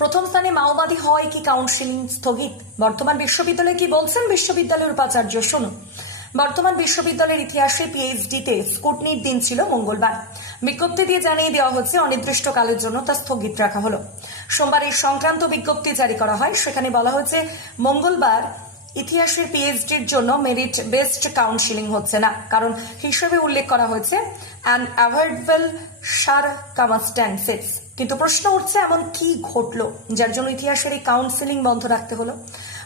প্রথম স্থানে মাওবাদী হওয়ায় কি কাউন্সিলিং স্থগিত? বর্তমান বিশ্ববিদ্যালয়ে কি বলছেন বিশ্ববিদ্যালয়ের উপাচার্য? শুনুন। বর্তমান বিশ্ববিদ্যালয়ের ইতিহাসে পিএইচডিতে স্কুটনির দিন ছিল মঙ্গলবার। বিজ্ঞপ্তি দিয়ে জানিয়ে দেওয়া হচ্ছে অনির্দিষ্টকালের জন্য তা স্থগিত রাখা হলো। সোমবার এই সংক্রান্ত বিজ্ঞপ্তি জারি করা হয়। সেখানে বলা হয়েছে মঙ্গলবার ইতিহাসের পিএইচডির জন্য মেরিট বেসড কাউন্সিলিং হচ্ছে না, কারণ হিসেবে উল্লেখ করা হয়েছে অ্যান অ্যাভয়েডেবল সারকামস্ট্যান্সেস। কিন্তু প্রশ্ন উঠছে, এমন কি ঘটলো যার জন্য ইতিহাসের এই কাউন্সিলিং বন্ধ রাখতে হলো?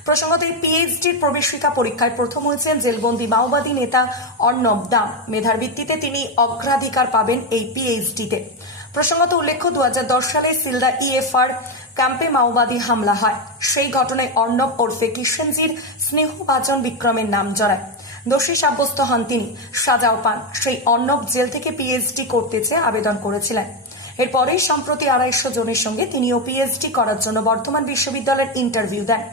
প্রসঙ্গত, এই পিএইচডির প্রবেশিকা পরীক্ষায় প্রথম হয়েছেন জেলবন্দি মাওবাদী নেতা অর্ণব দাম। মেধার ভিত্তিতে তিনি অগ্রাধিকার পাবেন এই পিএইচডিতে। প্রসঙ্গত, উল্লেখ্য 2010 সালে সিলদা ইএফআর ক্যাম্পে মাওবাদী হামলা হয়। সেই ঘটনায় অর্ণব ওরফে কিষেনজির স্নেহভাজন বিক্রমের নাম জড়ায়। দোষী সাব্যস্ত হন তিনি, সাজাও পান। সেই অর্ণব জেল থেকে পিএইচডি করতে চেয়ে আবেদন করেছিলেন। এরপরেই সম্প্রতি 250 জনের সঙ্গে তিনিও পিএইচডি করার জন্য বর্ধমান বিশ্ববিদ্যালয়ের ইন্টারভিউ দেন।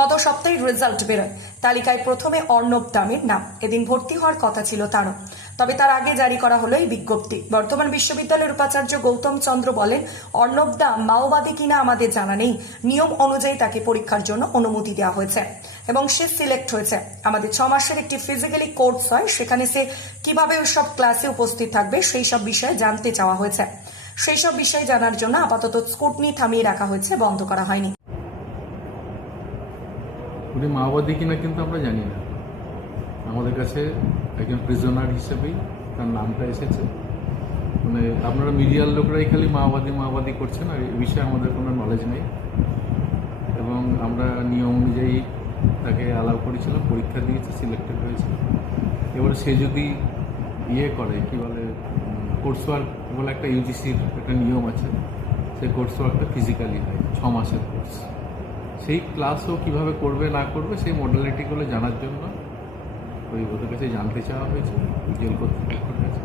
গত সপ্তাহে রেজাল্ট বেরোয়। তালিকায় প্রথমে অর্ণব দামের নাম। এদিন ভর্তি হওয়ার কথা ছিল তারও, তবে তার আগে জারি করা হলো এই বিজ্ঞপ্তি। বর্ধমান বিশ্ববিদ্যালয়ের উপাচার্য গৌতম চন্দ্র বলেন, অর্ণব দাম মাওবাদী কিনা আমাদের জানা নেই। নিয়ম অনুযায়ী তাকে পরীক্ষার জন্য অনুমতি দেওয়া হয়েছে এবং সে সিলেক্ট হয়েছে। আমাদের 6 মাসের একটি ফিজিক্যালি কোর্স হয়, সেখানে সে কিভাবে ওইসব ক্লাসে উপস্থিত থাকবে সেই সব বিষয়ে জানতে চাওয়া হয়েছে। সেই সব বিষয় জানার জন্য আপাতত স্কুটনি থামিয়ে রাখা হয়েছে, বন্ধ করা হয়নি। উনি মাওবাদী কিনা কিন্তু আমরা জানি না। আমাদের কাছে একজন প্রিজনার হিসেবেই তার নামটা এসেছে। মানে আপনারা মিডিয়ার লোকরাই খালি মাওবাদী করছেন, আর এই বিষয়ে আমাদের কোনো নলেজ নেই। এবং আমরা নিয়ম অনুযায়ী তাকে অ্যালাউ করেছিলাম, পরীক্ষা দিয়েছে, সিলেক্টেড হয়েছে। এবার সে যদি করে কি বলে কোর্স ওয়ার্ক বলে একটা ইউজিসির একটা নিয়ম আছে, সেই কোর্স ওয়ার্কটা ফিজিক্যালি হয়, 6 মাসের কোর্স। সেই ক্লাসও কীভাবে করবে না করবে সেই মডালিটিগুলো জানার জন্য ওদের কাছে জানতে চাওয়া হয়েছে জেল কর্তৃপক্ষের কাছে।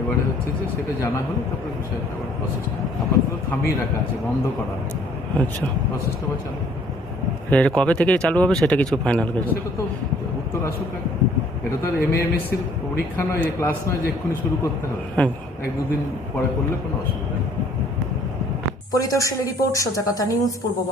এবারে হচ্ছে যে সেটা জানা হলে তারপরে বিষয়টা আবার প্রসেসটা আপাতত থামিয়ে রাখা আছে, বন্ধ করা হয়। আচ্ছা, প্রসেসটা আবার চালু। এর কবে থেকে চালু হবে সেটা কিছু ফাইনাল কিছু? সেটা তো উত্তর আসুক। এটা তো আর MA/MSc পরীক্ষা নয়, এই ক্লাস নয় যে এক্ষুনি শুরু করতে হবে। 1-2 দিন পরে করলে কোনো অসুবিধা নেই। পরিতোষের রিপোর্ট, সোজা কথা নিউজ, পূর্ব।